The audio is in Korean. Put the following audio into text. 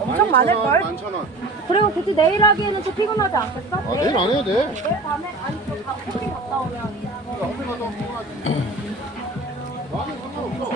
엄청 많을걸? 11,000원. 그리고 굳이 내일 하기에는 좀 피곤하지 않겠어? 아, 내일 안 해도 돼. 내일 밤에? 아니 저 캠핑 갔다 오면 앞에 가서 피곤하지. 나는 상관없어.